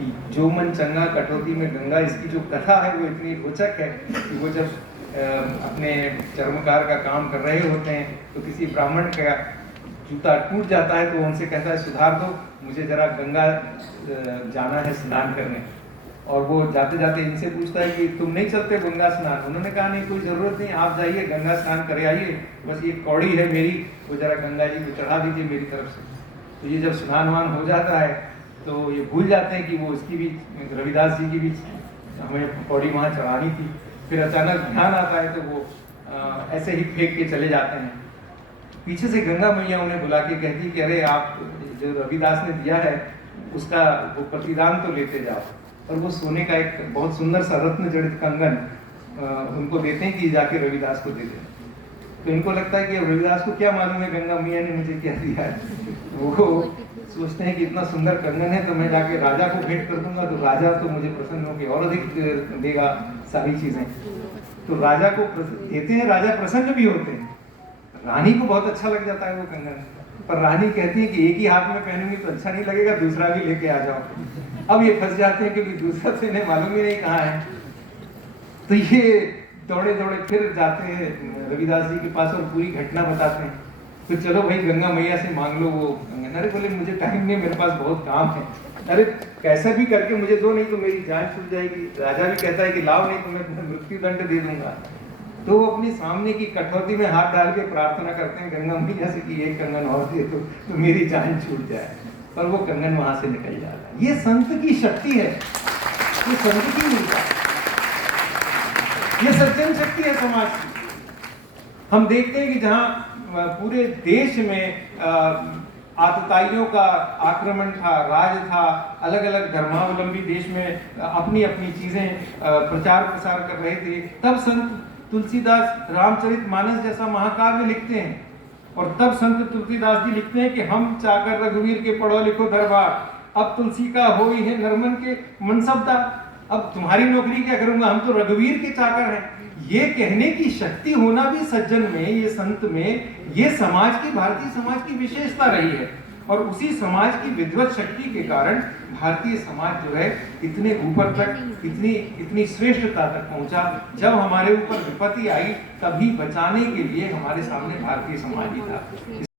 कि जो मन चंगा कटौती में गंगा, इसकी जो कथा है वो इतनी रोचक है कि वो जब अपने चर्मकार का काम कर रहे होते हैं तो किसी ब्राह्मण का जूता टूट जाता है तो उनसे कहता है सुधार दो, मुझे जरा गंगा जाना है स्नान करने। और वो जाते जाते इनसे पूछता है कि तुम नहीं चलते गंगा स्नान? उन्होंने कहा नहीं, कोई ज़रूरत नहीं, आप जाइए गंगा स्नान करे आइए, बस ये कौड़ी है मेरी, वो जरा गंगा जी को चढ़ा दीजिए मेरी तरफ से। तो ये जब स्नान वान हो जाता है तो ये भूल जाते हैं कि वो इसकी भी, रविदास जी की भी हमें कौड़ी वहाँ चढ़ानी थी। फिर अचानक ध्यान आता है तो वो ऐसे ही फेंक के चले जाते हैं। पीछे से गंगा मैया उन्हें बुला के कहती कि अरे आप जो रविदास ने दिया है उसका वो प्रतिदान तो लेते जाओ। और वो सोने का एक बहुत सुंदर सा रत्न जड़ित कंगन उनको देते हैं कि जाके रविदास को दे दें। तो इनको लगता है कि रविदास को क्या मालूम है गंगा मैया ने मुझे क्या दिया है। वो सोचते हैं कि इतना सुंदर कंगन है तो मैं जाके राजा को भेंट कर दूंगा तो राजा तो मुझे प्रसन्न होकर और अधिक देगा सारी चीजें। तो राजा को देते हैं, राजा प्रसन्न भी होते हैं। रानी को बहुत अच्छा लग जाता है वो कंगन, पर रानी कहती है कि एक ही हाथ में पहनूंगी तो अच्छा नहीं लगेगा, दूसरा भी लेके आ जाओ। अब ये फंस जाते हैं क्योंकि दूसरा तो इन्हें मालूम ही नहीं कहाँ है। तो ये दौड़े दौड़े फिर जाते हैं रविदास जी के पास और पूरी घटना बताते हैं। तो चलो भाई गंगा मैया से मांग लो वो कंगन। अरे बोले मुझे टाइम नहीं, मेरे पास बहुत काम है। अरे कैसा भी करके मुझे दो, नहीं तो मेरी जान छूट जाएगी। राजा भी कहता है कि लाओ, नहीं तो मैं तुम्हें मृत्यु दंड दे दूंगा। तो वो अपनी सामने की कठौती में हाथ डाल के प्रार्थना करते हैं गंगा मैया से कि एक कंगन और दे दो तो मेरी जान छूट जाए। पर वो कंगन वहां से निकल जाता है। ये संत की शक्ति है, ये संत की मिलता है, ये सज्जन शक्ति है समाज की। हम देखते हैं कि जहां पूरे देश में आतताइयों का आक्रमण था, राज था, अलग अलग धर्मावलंबी देश में अपनी अपनी चीजें प्रचार प्रसार कर रहे थे, तब संत तुलसीदास रामचरितमानस जैसा महाकाव्य लिखते हैं। और तब संत तुलसीदास जी लिखते हैं कि हम चाकर रघुवीर के पढ़ो लिखो दरबार, अब तुलसी का होई है नरमन के मनसबदा। अब तुम्हारी नौकरी क्या करूंगा, हम तो रघुवीर के चाकर हैं। ये कहने की शक्ति होना भी सज्जन में, ये संत में, ये समाज की, भारतीय समाज की विशेषता रही है। और उसी समाज की विद्वत शक्ति के कारण भारतीय समाज जो है इतने ऊपर तक, इतनी श्रेष्ठता तक पहुंचा। जब हमारे ऊपर विपत्ति आई तभी बचाने के लिए हमारे सामने भारतीय समाज ही था।